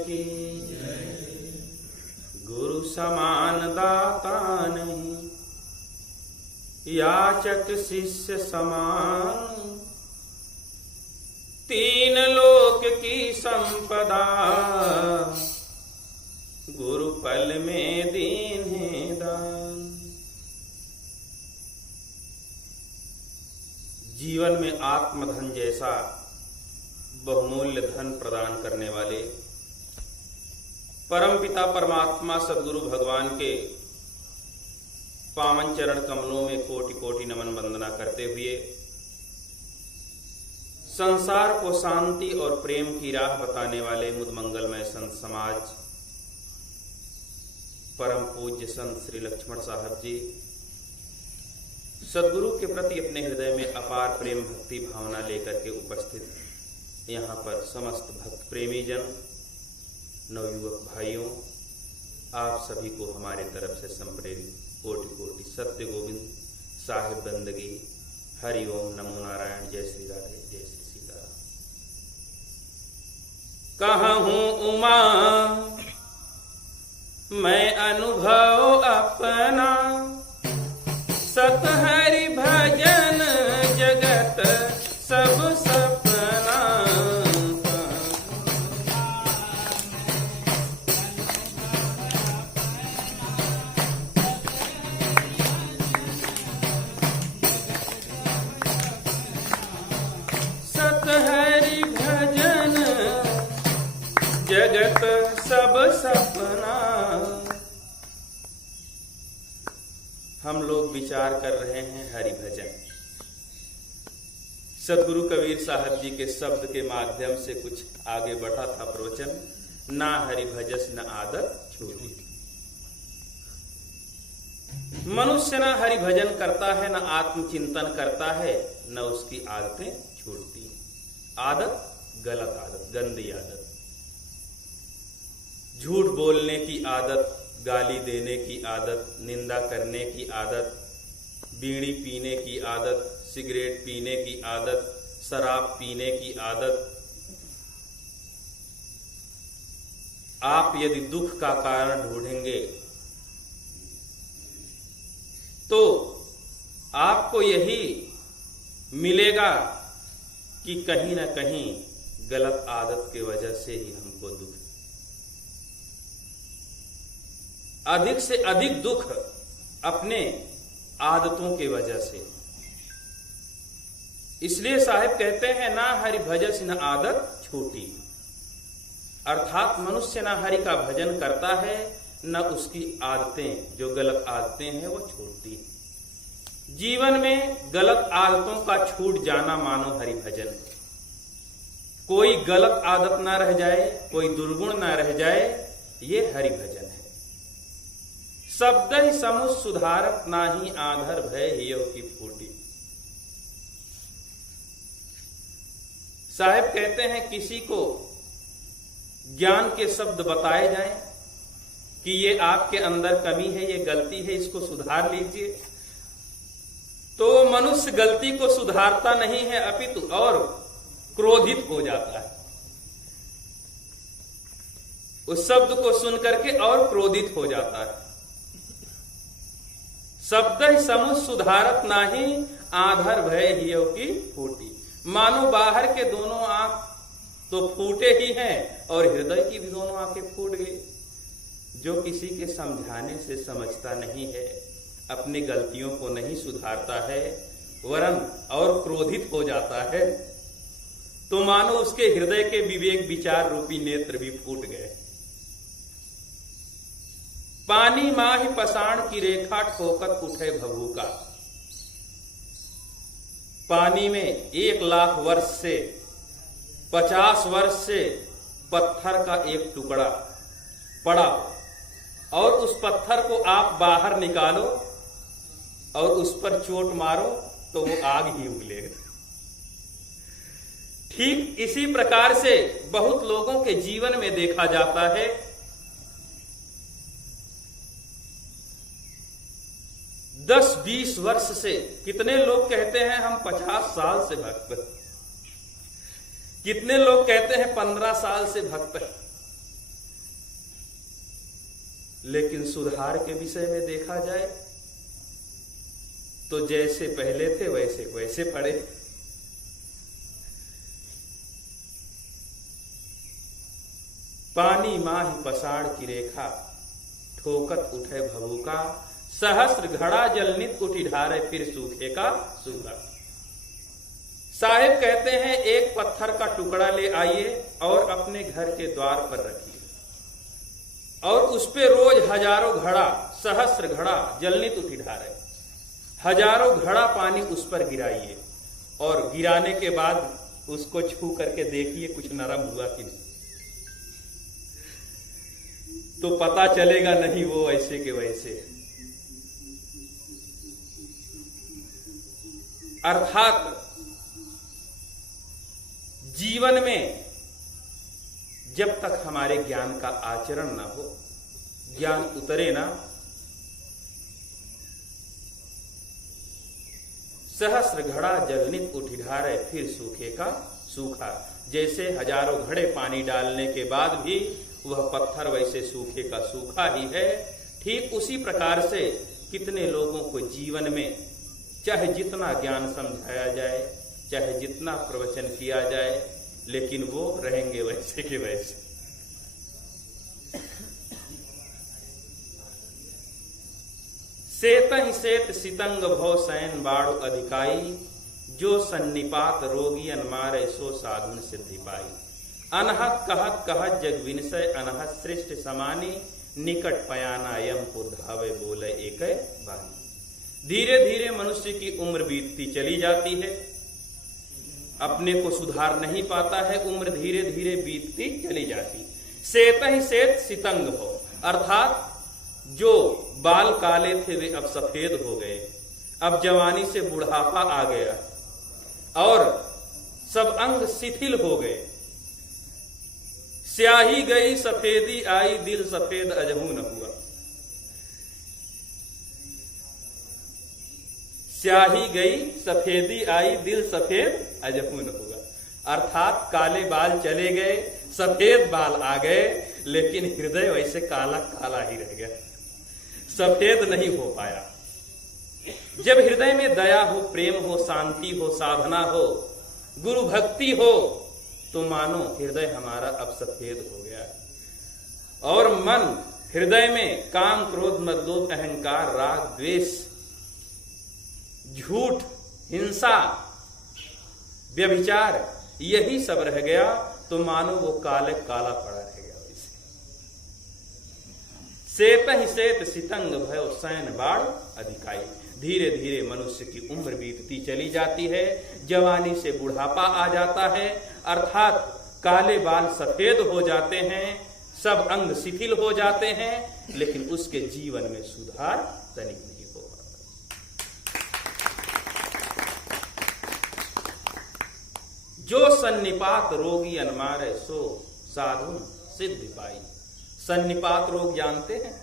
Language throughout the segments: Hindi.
की। गुरु समान दाता नहीं, याचक शिष्य समान। तीन लोक की संपदा, गुरु पल में दीन्हे दान। जीवन में आत्मधन जैसा बहुमूल्य धन प्रदान करने वाले परमपिता परमात्मा सद्गुरु भगवान के पावन चरण कमलों में कोटि कोटि नमन वंदना करते हुए संसार को शांति और प्रेम की राह बताने वाले मुद मंगलमय संत समाज परम पूज्य संत श्री लक्ष्मण साहब जी सद्गुरु के प्रति अपने हृदय में अपार प्रेम भक्ति भावना लेकर के उपस्थित यहाँ पर समस्त भक्त प्रेमी जन नवयुवक भाइयों, आप सभी को हमारे तरफ से संप्रेरित कोटि कोटि सत्य गोविंद साहिब बंदगी हरि ओम नमो नारायण। जय श्री राधे, जय श्री सीताराम। कहूँ उमा मैं अनुभव अपना, सत हरि भजन जगत सब सपना। सत हरि भजन जगत सब सपना। हम लोग विचार कर रहे हैं हरि भजन। सद्गुरु कबीर साहब जी के शब्द के माध्यम से कुछ आगे बढ़ा था प्रवचन। ना हरि भजस न आदत छूटी। मनुष्य ना हरि भजन करता है, न आत्मचिंतन करता है, न उसकी आदतें छूटती। आदत गलत आदत, गंदी आदत, झूठ बोलने की आदत, गाली देने की आदत, निंदा करने की आदत, बीड़ी पीने की आदत, सिगरेट पीने की आदत, शराब पीने की आदत। आप यदि दुख का कारण ढूंढेंगे तो आपको यही मिलेगा कि कहीं ना कहीं गलत आदत की वजह से ही हमको दुख, अधिक से अधिक दुख अपने आदतों की वजह से। इसलिए साहिब कहते हैं ना हरि भजस न आदत छूटी। अर्थात मनुष्य ना हरि का भजन करता है, न उसकी आदतें, जो गलत आदतें हैं, वो छूटती। जीवन में गलत आदतों का छूट जाना मानो हरि भजन। कोई गलत आदत ना रह जाए, कोई दुर्गुण ना रह जाए, ये हरि भजन है। शब्द ही समुझ सुधारत नाही, आधर भय हियो की फूटी। साहब कहते हैं किसी को ज्ञान के शब्द बताए जाएं कि ये आपके अंदर कमी है, ये गलती है, इसको सुधार लीजिए, तो मनुष्य गलती को सुधारता नहीं है, अपितु और क्रोधित हो जाता है। उस शब्द को सुन करके और क्रोधित हो जाता है। शब्द ही समुझ सुधारत नाही, आधर भय हियो की फूटी। मानो बाहर के दोनों आंख तो फूटे ही हैं और हृदय की भी दोनों आंखें फूट गई। जो किसी के समझाने से समझता नहीं है, अपनी गलतियों को नहीं सुधारता है, वरन और क्रोधित हो जाता है, तो मानो उसके हृदय के विवेक विचार रूपी नेत्र भी फूट गए। पानी माही पसाण की रेखा ठोकत उठे भभूका। पानी में 1,00,000 वर्ष से 50 वर्ष से पत्थर का एक टुकड़ा पड़ा और उस पत्थर को आप बाहर निकालो और उस पर चोट मारो तो वो आग ही उगलेगा। ठीक इसी प्रकार से बहुत लोगों के जीवन में देखा जाता है। 10-20 वर्ष से कितने लोग कहते हैं हम 50 साल से भक्त हैं, कितने लोग कहते हैं 15 साल से भक्त हैं, लेकिन सुधार के विषय में देखा जाए तो जैसे पहले थे वैसे वैसे पड़े। पानी माही पसाड़ की रेखा, ठोकत उठे भभूका, सहस्र घड़ा जलनित उठी ढारे, फिर सूखे का सूखा। साहिब कहते हैं एक पत्थर का टुकड़ा ले आइए और अपने घर के द्वार पर रखिए और उस पे रोज हजारों घड़ा, सहस्र घड़ा जलनित उठी ढारे, हजारों घड़ा पानी उस पर गिराइए और गिराने के बाद उसको छू करके देखिए कुछ नरम हुआ कि नहीं, तो पता चलेगा नहीं वो ऐसे के वैसे। अर्थात जीवन में जब तक हमारे ज्ञान का आचरण ना हो, ज्ञान उतरे ना, सहस्र घड़ा जलनित उठी ढारे, फिर सूखे का सूखा। जैसे हजारों घड़े पानी डालने के बाद भी वह पत्थर वैसे सूखे का सूखा ही है, ठीक उसी प्रकार से कितने लोगों को जीवन में चाहे जितना ज्ञान समझाया जाए, चाहे जितना प्रवचन किया जाए, लेकिन वो रहेंगे वैसे के वैसे। सेतहि सेत सितंग भव सैन बाड़ो अधिकाई, जो सन्निपात रोगी अनमारे सो साधुन सिद्धि पाई। अनहत कहत कहत जग विनसय, अनहत श्रेष्ठ समानी, निकट पयाना यम पुर धावे बोले एक बानी। धीरे धीरे मनुष्य की उम्र बीतती चली जाती है, अपने को सुधार नहीं पाता है, उम्र धीरे धीरे बीतती चली जाती। सेतहि सेत सितंग भव, अर्थात जो बाल काले थे वे अब सफेद हो गए, अब जवानी से बुढ़ापा आ गया और सब अंग शिथिल हो गए। स्याही गई सफेदी आई, दिल सफेद अजहू न हुआ। स्याही गई सफेदी आई, दिल सफेद अजहू न हुआ। अर्थात काले बाल चले गए, सफेद बाल आ गए, लेकिन हृदय वैसे काला काला ही रह गया, सफेद नहीं हो पाया। जब हृदय में दया हो, प्रेम हो, शांति हो, साधना हो, गुरु भक्ति हो, तो मानो हृदय हमारा अब सफेद हो गया और मन हृदय में काम, क्रोध, मद, लोभ, अहंकार, राग, द्वेष, झूठ, हिंसा, व्यभिचार, यही सब रह गया, तो मानो वो काले काला पड़ा रह गया। वैसे सेतहि सेत सितंग भयो सैन बाड़ अधिकाई। धीरे धीरे मनुष्य की उम्र बीतती चली जाती है, जवानी से बुढ़ापा आ जाता है, अर्थात काले बाल सफेद हो जाते हैं, सब अंग शिथिल हो जाते हैं, लेकिन उसके जीवन में सुधार तनिक नहीं हो पाता। जो सन्निपात रोगी अनमारे, सो साधु सिद्धि पाई। सन्निपात रोग जानते हैं?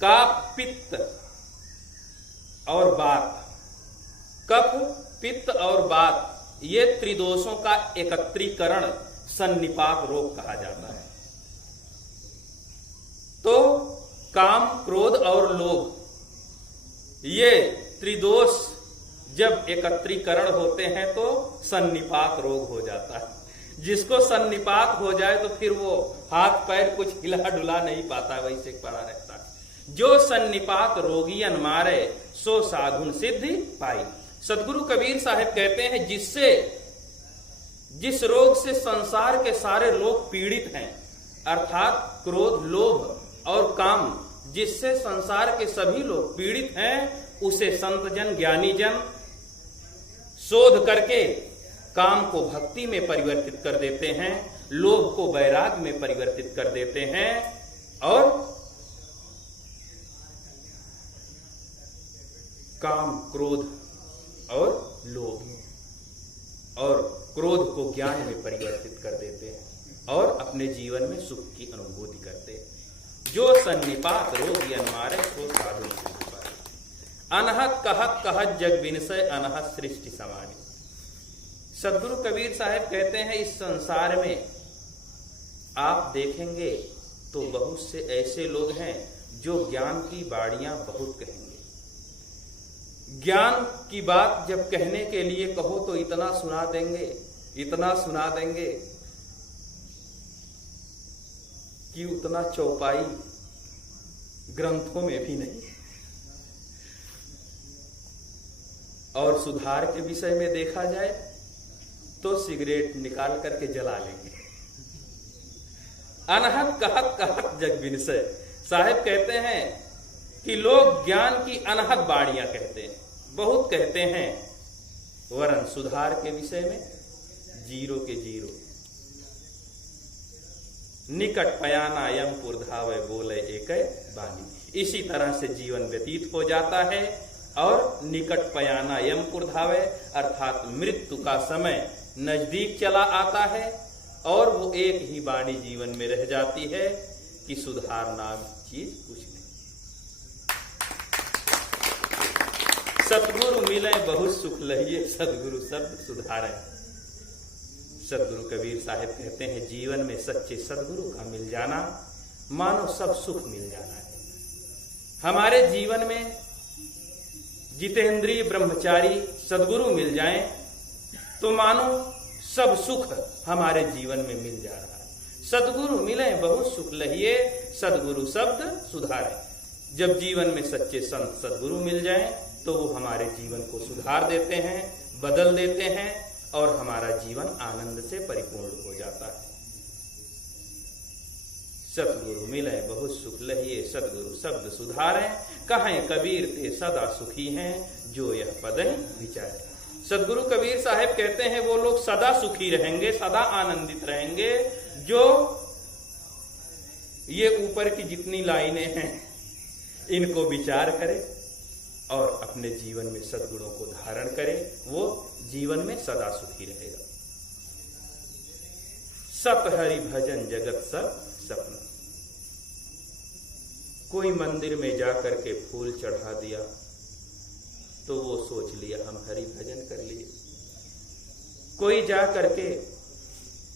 कफ, पित्त और वात। कफ, पित्त और वात, ये त्रिदोषों का एकत्रीकरण सन्निपात रोग कहा जाता है। तो काम, क्रोध और लोभ, ये त्रिदोष जब एकत्रीकरण होते हैं तो सन्निपात रोग हो जाता है। जिसको सन्निपात हो जाए तो फिर वो हाथ पैर कुछ हिला डुला नहीं पाता, वैसे पड़ा रहता है। जो सन्निपात रोगी अनमारे, सो साधुन सिद्धि पाई। सदगुरु कबीर साहब कहते हैं जिस रोग से संसार के सारे लोग पीड़ित हैं, अर्थात क्रोध, लोभ और काम, जिससे संसार के सभी लोग पीड़ित हैं, उसे संत जन, ज्ञानी जन शोध करके काम को भक्ति में परिवर्तित कर देते हैं, लोभ को वैराग में परिवर्तित कर देते हैं और काम, क्रोध और लोभ और क्रोध को ज्ञान में परिवर्तित कर देते हैं और अपने जीवन में सुख की अनुभूति करते हैं। जो सन्निपात रोगी अनमारे, सो साधु सिद्धि पाई। अनहत कहत कहत जग विनसय, अनहत सृष्टि समानी। सदगुरु कबीर साहब कहते हैं इस संसार में आप देखेंगे तो बहुत से ऐसे लोग हैं जो ज्ञान की बाड़ियां बहुत कहेंगे। ज्ञान की बात जब कहने के लिए कहो तो इतना सुना देंगे कि उतना चौपाई ग्रंथों में भी नहीं। और सुधार के विषय में देखा जाए तो सिगरेट निकाल करके जला लेंगे। अनहद कहत जग बिनसे। साहिब कहते हैं कि लोग ज्ञान की अनहद बाड़ियां कहते हैं, बहुत कहते हैं, वरन सुधार के विषय में जीरो के जीरो। निकट पयाना यम पुरधावे बोले एक बानी। इसी तरह से जीवन व्यतीत हो जाता है और निकट पयाना यम पुरधावे अर्थात मृत्यु का समय नजदीक चला आता है और वो एक ही वाणी जीवन में रह जाती है कि सुधार नाम चीज कुछ नहीं। सतगुरु मिले बहुत सुख लहिए, सतगुरु शब्द सुधारे। सतगुरु कबीर साहिब कहते हैं जीवन में सच्चे सतगुरु का मिल जाना मानो सब सुख मिल जाना है। हमारे जीवन में जितेंद्रिय ब्रह्मचारी सदगुरु मिल जाएं तो मानो सब सुख हमारे जीवन में मिल जा रहा है। सदगुरु मिले बहुत सुख लहिए, सदगुरु शब्द सुधारे। जब जीवन में सच्चे संत सदगुरु मिल जाएं तो वो हमारे जीवन को सुधार देते हैं, बदल देते हैं और हमारा जीवन आनंद से परिपूर्ण हो जाता है। सतगुरु मिले बहुत सुख लहिए, सतगुरु शब्द सुधारे। कहें कबीर ते सदा सुखी हैं, जो यह पद विचारे। सतगुरु कबीर साहब कहते हैं वो लोग सदा सुखी रहेंगे, सदा आनंदित रहेंगे जो ये ऊपर की जितनी लाइनें हैं इनको विचार करे और अपने जीवन में सद्गुणों को धारण करे, वो जीवन में सदा सुखी रहेगा। सत हरि भजन जगत सब सपना। कोई मंदिर में जाकर के फूल चढ़ा दिया तो वो सोच लिया हम हरि भजन कर लिए। कोई जा करके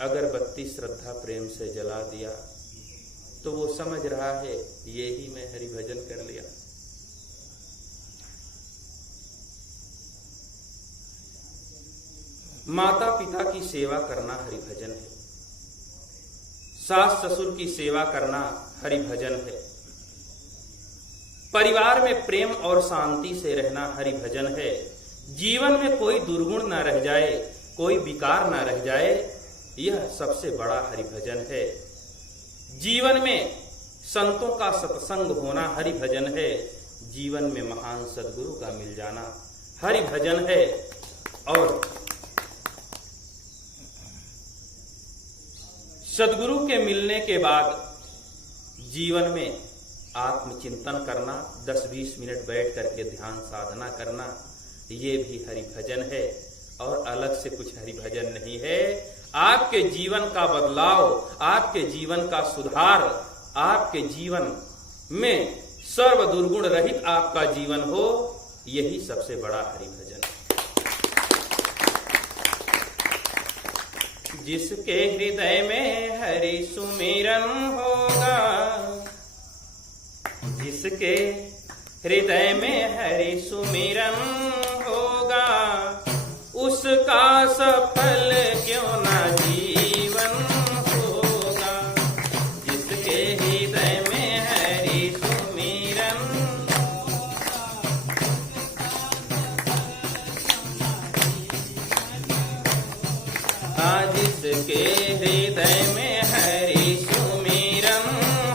अगरबत्ती श्रद्धा प्रेम से जला दिया तो वो समझ रहा है ये ही मैं हरि भजन कर लिया। माता पिता की सेवा करना हरि भजन है, सास ससुर की सेवा करना हरि भजन है, परिवार में प्रेम और शांति से रहना हरि भजन है। जीवन में कोई दुर्गुण ना रह जाए, कोई विकार ना रह जाए, यह सबसे बड़ा हरि भजन है। जीवन में संतों का सत्संग होना हरि भजन है। जीवन में महान सद्गुरु का मिल जाना हरि भजन है। और सद्गुरु के मिलने के बाद जीवन में आत्मचिंतन करना, 10-20 मिनट बैठ करके ध्यान साधना करना, ये भी हरि भजन है और अलग से कुछ हरि भजन नहीं है। आपके जीवन का बदलाव, आपके जीवन का सुधार, आपके जीवन में सर्व दुर्गुण रहित आपका जीवन हो, यही सबसे बड़ा हरि भजन है। जिसके हृदय में हरि सुमिरन होगा, जिसके हृदय में हरि सुमिरन होगा, उसका सफल क्यों ना जीवन होगा। जिसके हृदय में हरि सुमिरन जिसके हृदय में हरि सुमिरन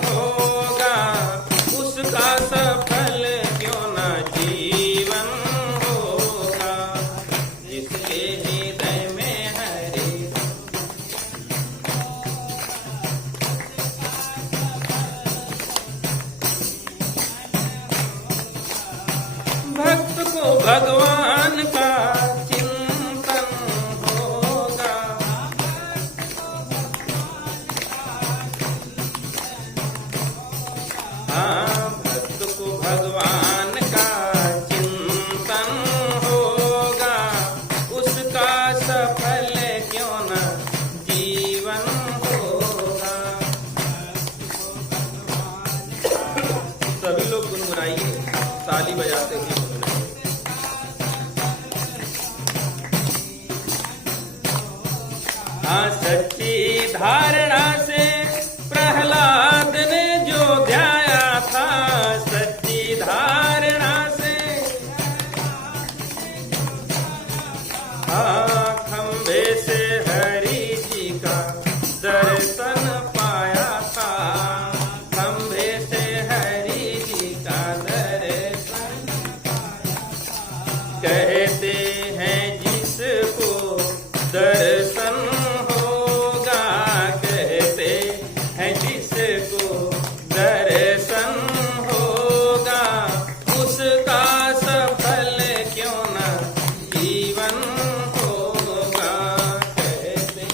होगा, उसका सफल क्यों ना जीवन होगा। जिसके हृदय में हरि भक्त को भगवान का चिंतन होगा। हाँ, सच्ची धारणा से प्रहलाद ने जो ध्याया था, सच्ची धारणा से, हाँ, खंबे से हरि जी का दर्शन पाया था, खंबे से हरि जी का दर्शन कहते हैं जिसको दर्शन होगा, कहते हैं जिसको दर्शन होगा, उसका सफल क्यों न जीवन होगा, कहते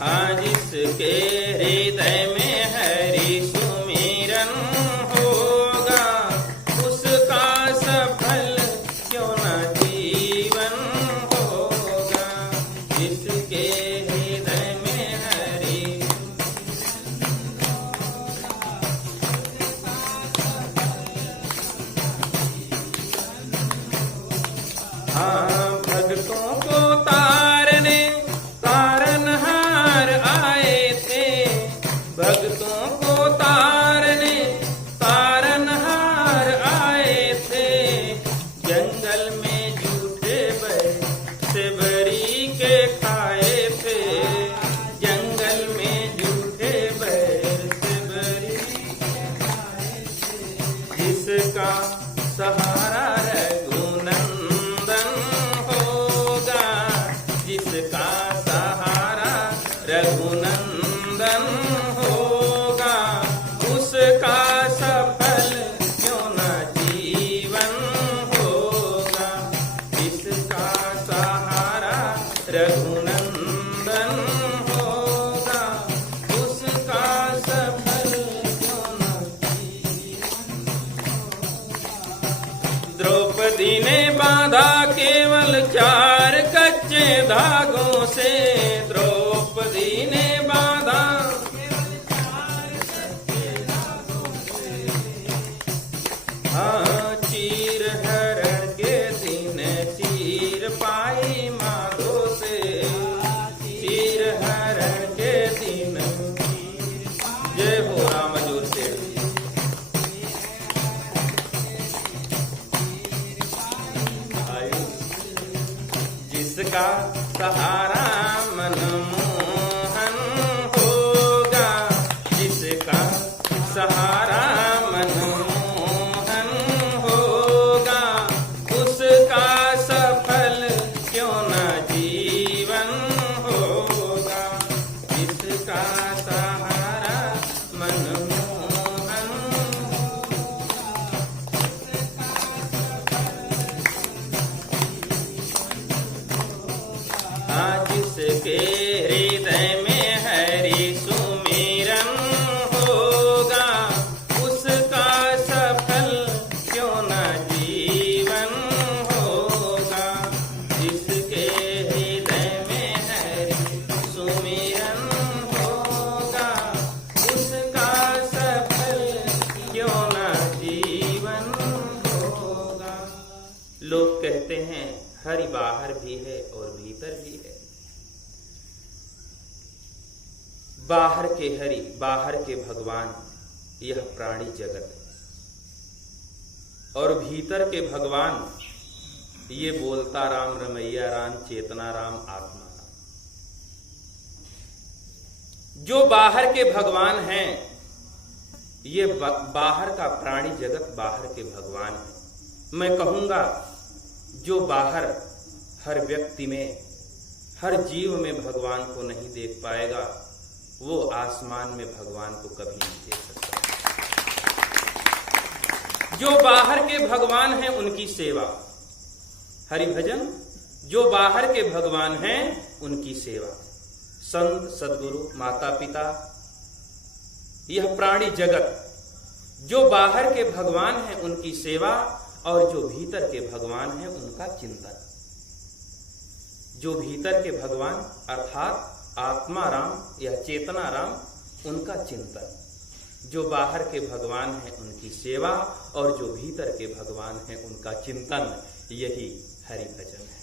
हाँ, जिसके हृदय में हरि सुमिरन होगा, उसका सफल क्यों न जीवन होगा, जिसके हृदय में हरि, हाँ, भक्तों को तारने तारनहार आए थे, भक्तों को तारने तारनहार आए थे, जंगल में झूठे बैल से बरी के खाए थे, जंगल में झूठे बैल से बरी के खाए थे, जिसका सहारा रघुनंदन होगा, जिसका सहारा रघुनंदन होगा, उसका सफल क्यों न जीवन होगा, जिसका सहारा रघुनंदन होगा, उसका सफल क्यों न जीवन होगा। द्रौपदी ने बांधा केवल 4 कच्चे धागों से, द्रौपदी ने बांधा केवल 4 कच्चे धागों से, हाँ, चीर हरण के दिन चीर पाई माधो से, चीर हरण के दिन, जय हो राम जोर से, जिसका सहारा मनमोहन होगा, जिसका सहारा मनमोहन होगा, उसका सफल क्यों न जीवन होगा, जिसका सहारा मनमोहन हाँ, जिसके हृदय में हरि सुमिरन होगा, उसका सफल क्यों न जीवन होगा, जिसके हृदय में हरि सुमिरन होगा, उसका सफल क्यों न जीवन होगा। लोग कहते हैं हरि बाहर भी है और भीतर भी है। बाहर के हरि, बाहर के भगवान, यह प्राणी जगत, और भीतर के भगवान ये बोलता राम, रमैया राम, चेतना राम, आत्मा राम। जो बाहर के भगवान हैं, ये बाहर का प्राणी जगत बाहर के भगवान है। मैं कहूंगा जो बाहर हर व्यक्ति में, हर जीव में भगवान को नहीं देख पाएगा, वो आसमान में भगवान को कभी नहीं देख सकता। जो बाहर के भगवान हैं उनकी सेवा, हरि भजन, जो बाहर के भगवान हैं उनकी सेवा, संत सदगुरु माता पिता, यह प्राणी जगत, जो बाहर के भगवान हैं उनकी सेवा, और जो भीतर के भगवान हैं उनका चिंतन। जो भीतर के भगवान अर्थात आत्मा राम या चेतना राम, उनका चिंतन। जो बाहर के भगवान हैं उनकी सेवा और जो भीतर के भगवान हैं उनका चिंतन, यही हरि भजन है।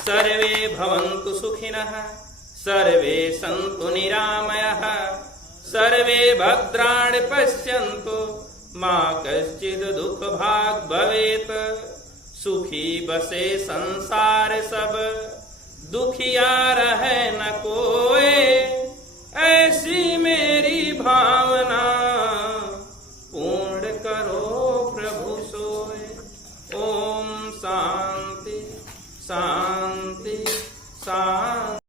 सर्वे भवन्तु सुखिनः, सर्वे सन्तु निरामयः, सर्वे भद्राणि पश्यन्तु, मा कश्चित् दुःख भाग् भवेत्। सुखी बसे संसार सब, दुखिया रहे न कोई, ऐसी मेरी भावना पूर्ण करो प्रभु सोए। ओम शांति शांति शांति।